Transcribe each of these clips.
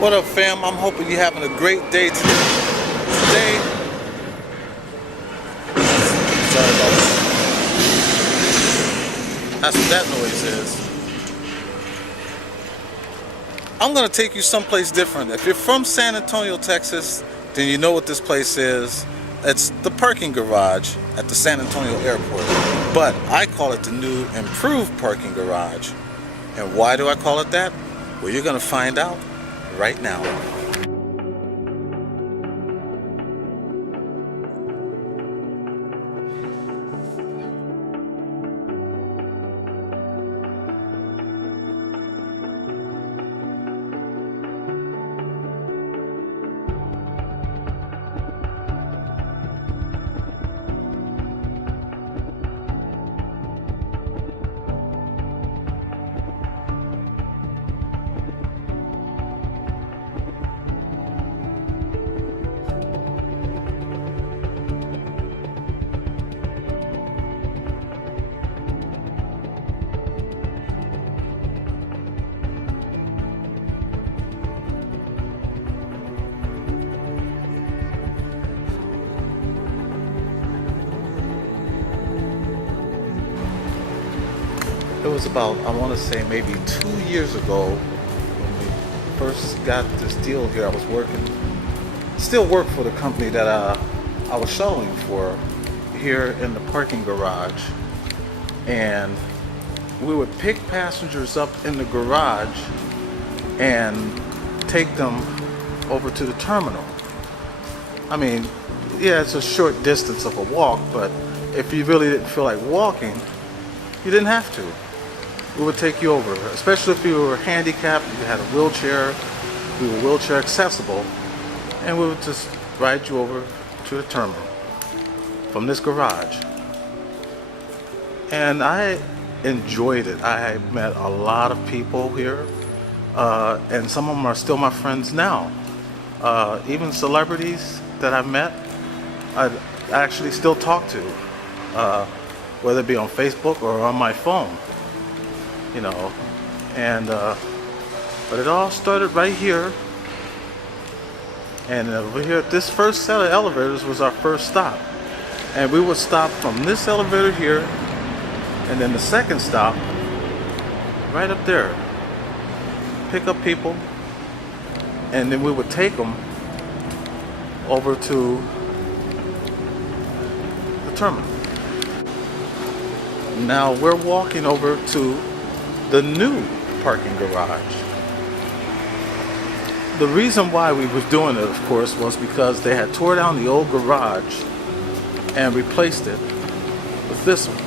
What up, fam? I'm hoping you're having a great day today. Sorry about that. That's what that noise is. I'm gonna take you someplace different. If you're from San Antonio, Texas, then you know what this place is. It's the parking garage at the San Antonio airport. But I call it the new improved parking garage. And why do I call it that? Well, you're gonna find out right now. It was about, I want to say maybe 2 years ago when we first got this deal here. I was still work for the company that I was shuttling for here in the parking garage. And we would pick passengers up in the garage and take them over to the terminal. I mean, yeah, it's a short distance of a walk, but if you really didn't feel like walking, you didn't have to. We would take you over, especially if you were handicapped, you had a wheelchair, we were wheelchair accessible, and we would just ride you over to the terminal from this garage. And I enjoyed it. I met a lot of people here, and some of them are still my friends now. Even celebrities that I've met, I actually still talk to, whether it be on Facebook or on my phone. You know, and but it all started right here, and over here, this first set of elevators was our first stop, and we would stop from this elevator here, and then the second stop right up there, pick up people, and then we would take them over to the terminal. Now we're walking over to the new parking garage. The reason why we was doing it, of course, was because they had tore down the old garage and replaced it with this one.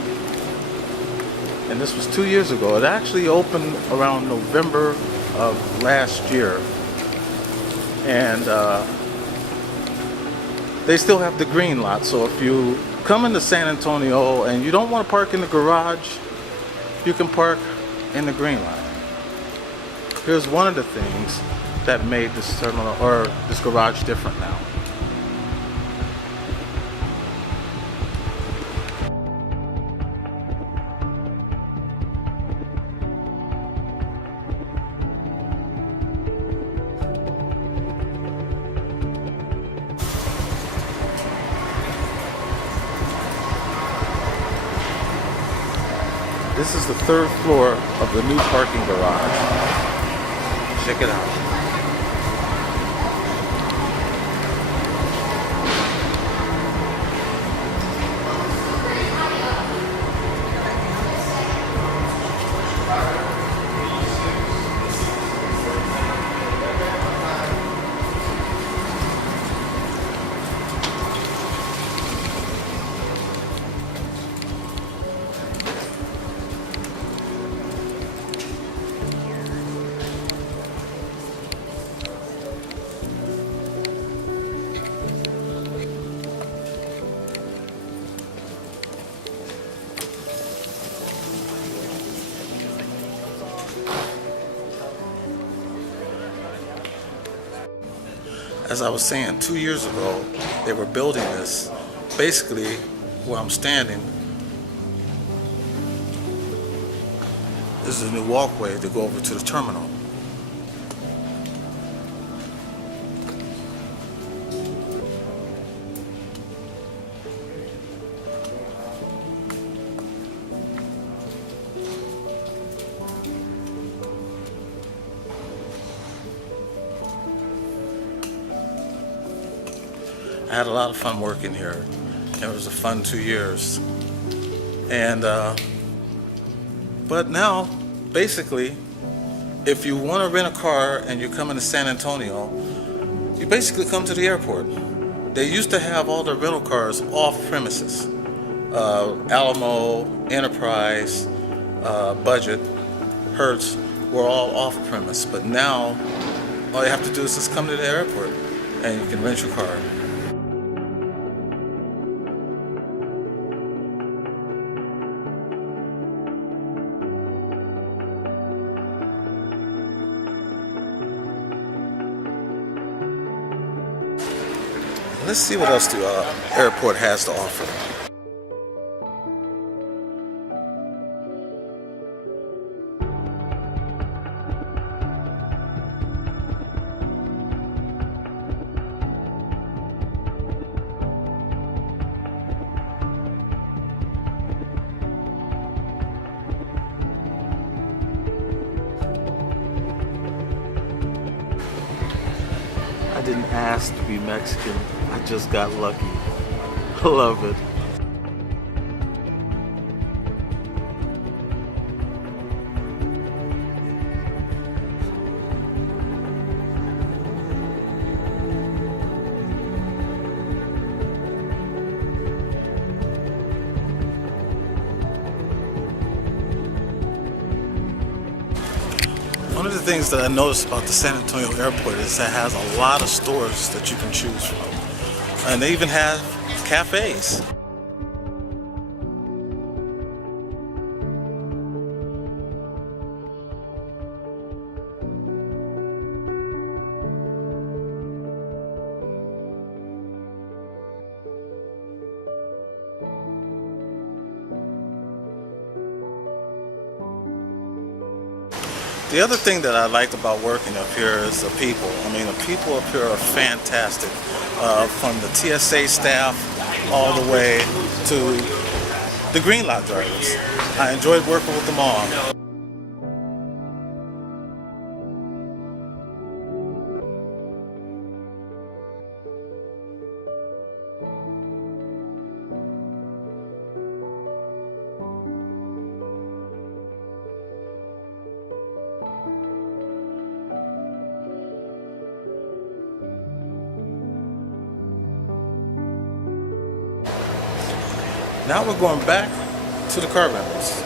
And this was 2 years ago. It actually opened around November of last year. And they still have the green lot. So if you come into San Antonio and you don't want to park in the garage, you can park in the green line. Here's one of the things that made this terminal or this garage different now. This is the third floor of the new parking garage. Check it out. As I was saying, 2 years ago, they were building this. Basically, where I'm standing, this is a new walkway to go over to the terminal. I had a lot of fun working here. It was a fun 2 years. And but now, basically, if you want to rent a car and you're coming to San Antonio, you basically come to the airport. They used to have all the rental cars off premises. Alamo, Enterprise, Budget, Hertz were all off premise. But now, all you have to do is just come to the airport and you can rent your car. Let's see what else the airport has to offer. I didn't ask to be Mexican. I just got lucky. I love it. One of the things that I noticed about the San Antonio airport is that it has a lot of stores that you can choose from. And they even have cafes. The other thing that I like about working up here is the people. I mean, the people up here are fantastic. From the TSA staff all the way to the green lot drivers. I enjoyed working with them all. Now we're going back to the car rentals.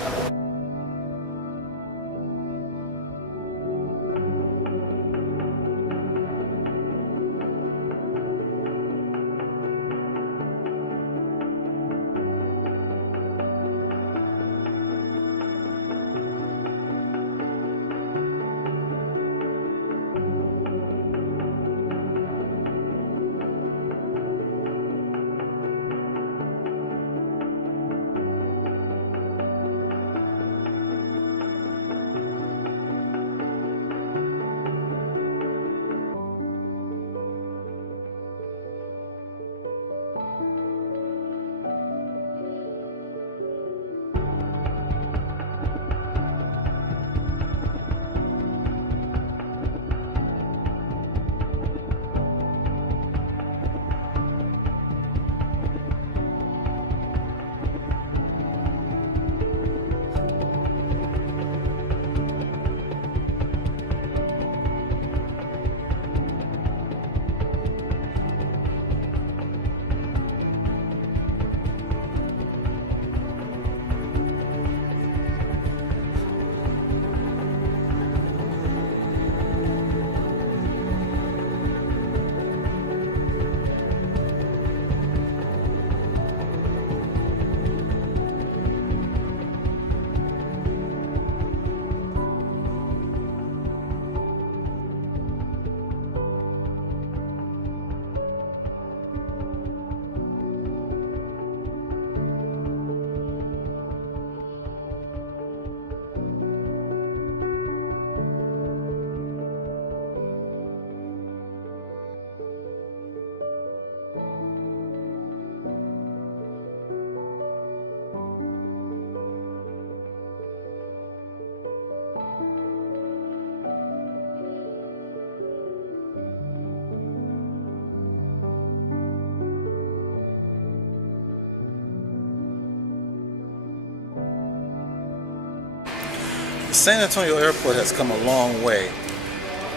San Antonio Airport has come a long way.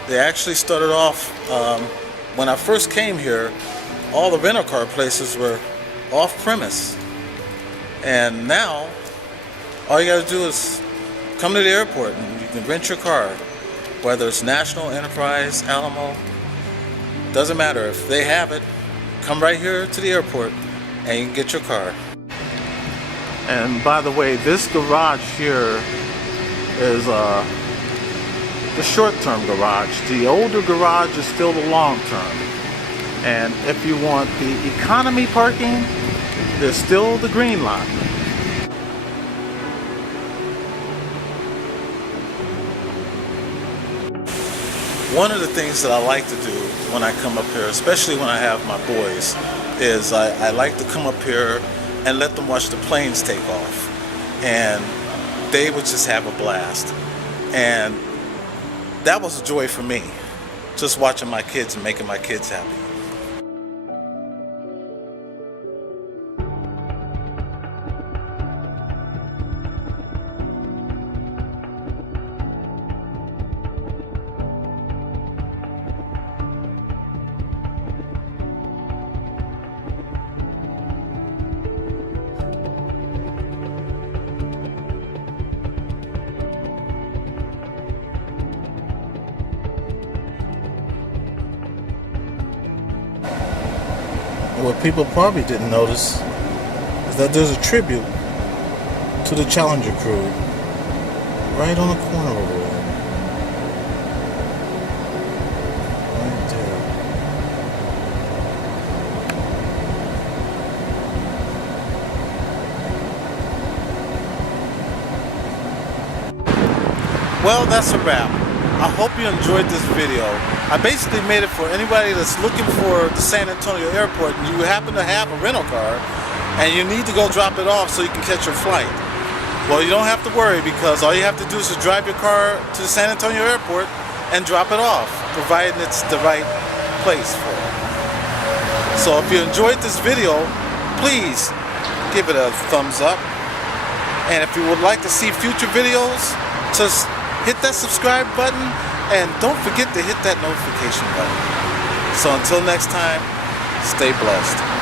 They actually started off, when I first came here, all the rental car places were off premise. And now, all you gotta do is come to the airport and you can rent your car. Whether it's National, Enterprise, Alamo, doesn't matter. If they have it, come right here to the airport and you can get your car. And by the way, this garage here is the short-term garage. The older garage is still the long-term. And if you want the economy parking, there's still the green lot. One of the things that I like to do when I come up here, especially when I have my boys, is I like to come up here and let them watch the planes take off. And they would just have a blast. And that was a joy for me, just watching my kids and making my kids happy. What people probably didn't notice is that there's a tribute to the Challenger crew right on the corner over there. Right there. Well, that's a wrap. I hope you enjoyed this video. I basically made it for anybody that's looking for the San Antonio airport and you happen to have a rental car and you need to go drop it off so you can catch your flight. Well, you don't have to worry because all you have to do is just drive your car to the San Antonio airport and drop it off, providing it's the right place for it. So if you enjoyed this video, please give it a thumbs up. And if you would like to see future videos, just hit that subscribe button and don't forget to hit that notification button. So until next time, stay blessed.